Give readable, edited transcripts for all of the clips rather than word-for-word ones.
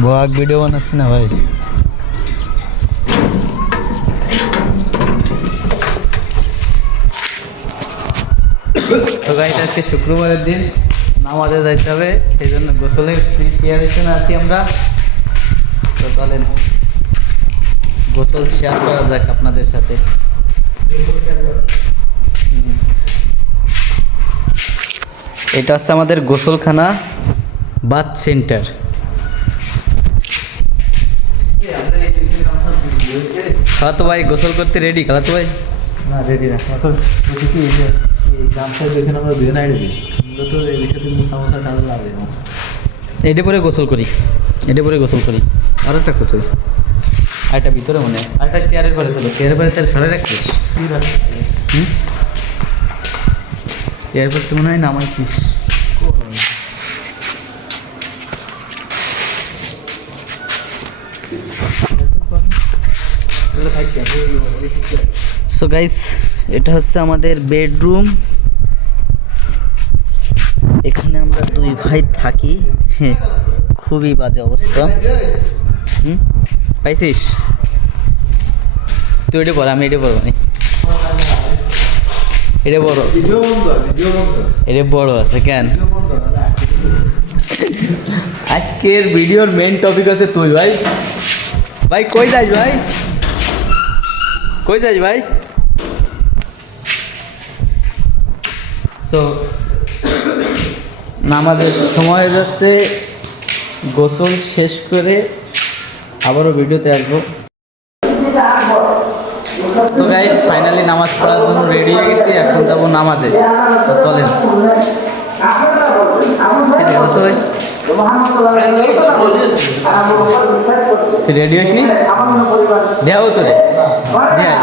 Blog video বানাচ্ছি না ভাই। তো গাইস আজকে শুক্রবারের দিন নামাজে যাইতে হবে, সেই জন্য গোসলের প্রিপারেশনে আছি আমরা। তো চলেন গোসল শেয়ার করা যাক আপনাদের সাথে। এটা হচ্ছে আমাদের গোসলখানা বাথ সেন্টার। খালাতো ভাই গোসল করতে রেডি? খালাতো ভাই না রেডি না, তো বলছি কি যে এই গামছা দেখে আমরা ধুয়ে নাই রেডি, মূলত এই দেখে তুমি সমস্যা কারণ লাগে। এটা পরে গোসল করি, এটা পরে গোসল করি। আর একটা কোথায়? আরেকটা ভিতরে মনে হয়, আরেকটা চেয়ারের পরে ছিল, চেয়ারের পরে তাহলে সরে রাখছিস। চেয়ারের পরে তো মনে হয় নামাইছিস। সো গাইস এটা হচ্ছে আমাদের বেডরুম। এখানে আমরা দুই ভাই থাকি। খুবই বাজে অবস্থা। পাইছিস তুই? এটা পর, আমি এটা পড়বো নি। এটা বড়, এটা বড় আছে কেন? আজকের ভিডিওর মেন টপিক আছে তুই ভাই। ভাই কই যাস ভাই? কই যাস ভাই? সো নামাজের সময় হয়ে যাচ্ছে, গোসল শেষ করে আবারও ভিডিওতে আসবো। তো গাইস ফাইনালি নামাজ পড়ার জন্য রেডি হয়ে গেছি, এখন যাবো নামাজে। তো চলেন। তুই রেডি হইসনি? দেখাবো তোরে, দেখাই।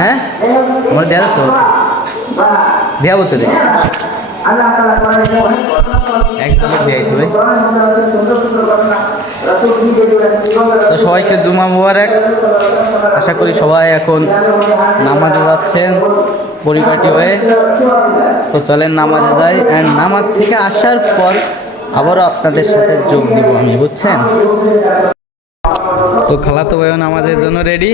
হ্যাঁ আমার দেখা তো দেখাবো তোরে, এক ঝলক দেখাইছি ভাই। তো সবাইকে জুমা মুবারক। আশা করি সবাই এখন নামাজে যাচ্ছেন পরিপাটি হয়ে। তো চলেন নামাজে যাই, অ্যান্ড নামাজ থেকে আসার পর আবারও আপনাদের সাথে যোগ দিব আমি, বুঝছেন? তো খালাতো ভাইও নামাজের জন্য রেডি।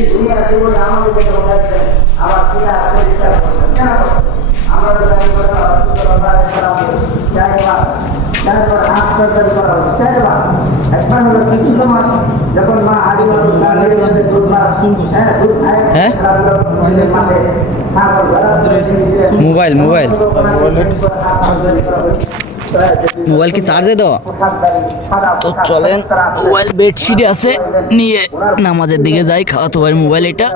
হ্যাঁ মোবাইল মোবাইল মোবাইল কি চার্জে দেওয়া? তো চলেন মোবাইল বেডশিটে আছে, নিয়ে নামাজের দিকে যাই। খাওয়াতো ভাই মোবাইল এটা।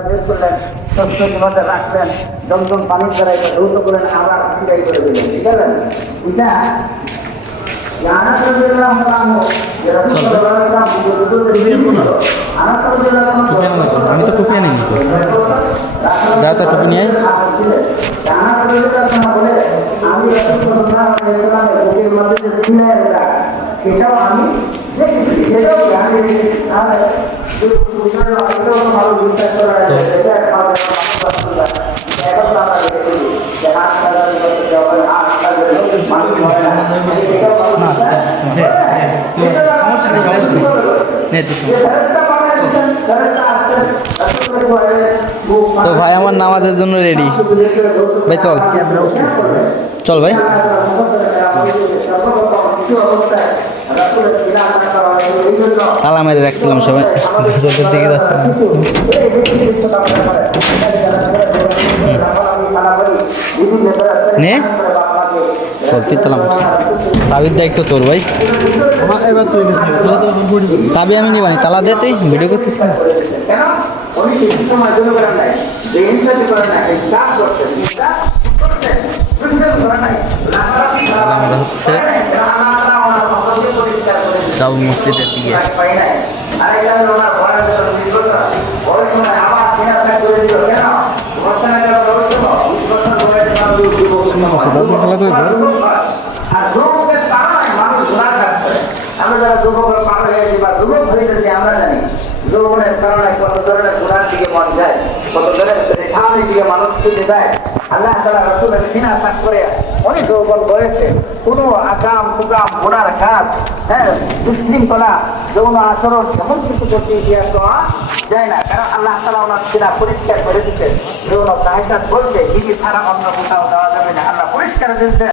আমি তো টুপি আনি, যাও তো টুপি নিয়ে। তো ভাই আমার নামাজের জন্য রেডি ভাই। চল চল ভাই। তালা মেরে রাখছিলাম, সবাই দিকে যাচ্ছে। নে চল তুই তালা মার। চাবির দায়িত্ব তোর ভাই। চাবি আমি নিবানি, তালা দে। তুই ভিডিও করতেছিস না? হচ্ছে যাও মসজিদের দিকে। আমরা যারা যুবকের পার হয়ে গেছি বা যুবক হয়ে গেছি, আমরা জানি যৌবনের কারণে কত ধরনের গুণার দিকে মন যায়, কত ধরনের দিকে মানুষ ছুটে যায়। আল্লাহ তাআলা রাসূলের সিনা তাক করে অনেক যৌবন বয়সে কোনো আকাম কুকাম গুনার কাজ, হ্যাঁ, বিশৃঙ্খলা যৌন আচরণ এমন কিছু করতে ইতিহাস পাওয়া যায় না। কারণ আল্লাহ তাআলা ওনার সিনা পরিষ্কার করে দিচ্ছেন, যৌন কাহিনী বলতে বিবি ছাড়া অন্য কোথাও দেওয়া যাবে না, আল্লাহ পরিষ্কার দিচ্ছেন।